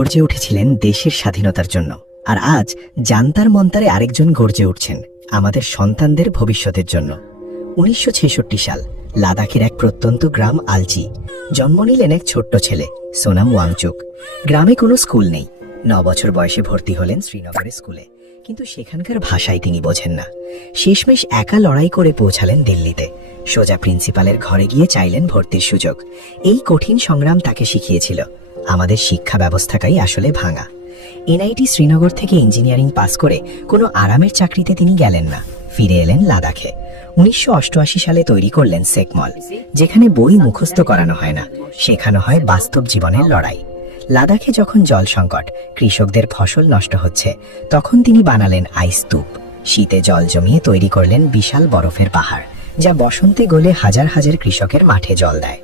গর্জে উঠেছিলেন দেশের স্বাধীনতার জন্য, আর আজ জান্তার মন্তারে আরেকজন গর্জে উঠছেন আমাদের সন্তানদের ভবিষ্যতের জন্য। 1966 সাল, লাদাখের এক প্রত্যন্ত গ্রাম আলচি জন্ম নিলেন এক ছোট্ট ছেলে সোনাম ওয়াংচুক। গ্রামে কোনো স্কুল নেই। 9 বছর বয়সে ভর্তি হলেন শ্রীনগরের স্কুলে, কিন্তু সেখানকার ভাষাই তিনি বোঝেন না। শেষমেশ একা লড়াই করে পৌঁছালেন দিল্লিতে। সোজা প্রিন্সিপালের ঘরে গিয়ে চাইলেন ভর্তির সুযোগ। এই কঠিন সংগ্রাম তাকে শিখিয়েছিল আমাদের শিক্ষা ব্যবস্থাটাই আসলে ভাঙা। এনআইটি শ্রীনগর থেকে ইঞ্জিনিয়ারিং পাস করে কোনো আরামের চাকরিতে তিনি গেলেন না, ফিরে এলেন লাদাখে। 1988 সালে তৈরি করলেন সেকমল, যেখানে বই মুখস্থ করানো হয় না, শেখানো হয় বাস্তব জীবনের লড়াই। লাদাখে যখন জল সংকট, কৃষকদের ফসল নষ্ট হচ্ছে, তখন তিনি বানালেন আইস স্তূপ। শীতে জল জমিয়ে তৈরি করলেন বিশাল বরফের পাহাড়, যা বসন্তে গলে হাজার হাজার কৃষকের মাঠে জল দেয়।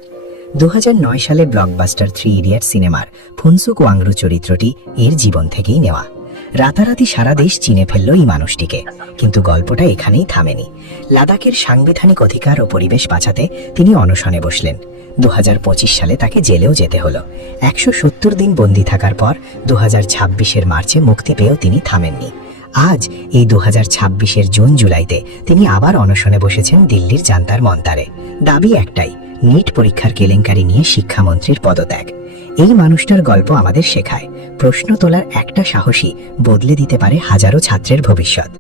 2009 সালে ব্লকবাস্টার 3 ইডিয়ট সিনেমার ফুনসুক ওয়াংরু চরিত্রটি এর জীবন থেকেই নেওয়া। রাতারাতি সারা দেশ চিনে ফেলল এই মানুষটিকে, কিন্তু গল্পটা এখানেই থামেনি। লাদাখের সাংবিধানিক অধিকার ও পরিবেশ বাঁচাতে তিনি অনশনে বসলেন। 2025 সালে তাকে জেলেও যেতে হলো। 170 দিন বন্দী থাকার পর 2026-এর মার্চে মুক্তি পেয়েও তিনি থামেননি। আজ এই 2026-এর জুন জুলাইতে তিনি আবার অনশনে বসেছেন দিল্লির জান্তার মন্তারে। দাবি একটাই, নিট পরীক্ষার কেলেঙ্কারি নিয়ে শিক্ষামন্ত্রীর পদত্যাগ। এই মানুষটার গল্প আমাদের শেখায়, প্রশ্ন তোলার একটা সাহসী বদলে দিতে পারে হাজারো ছাত্রের ভবিষ্যৎ।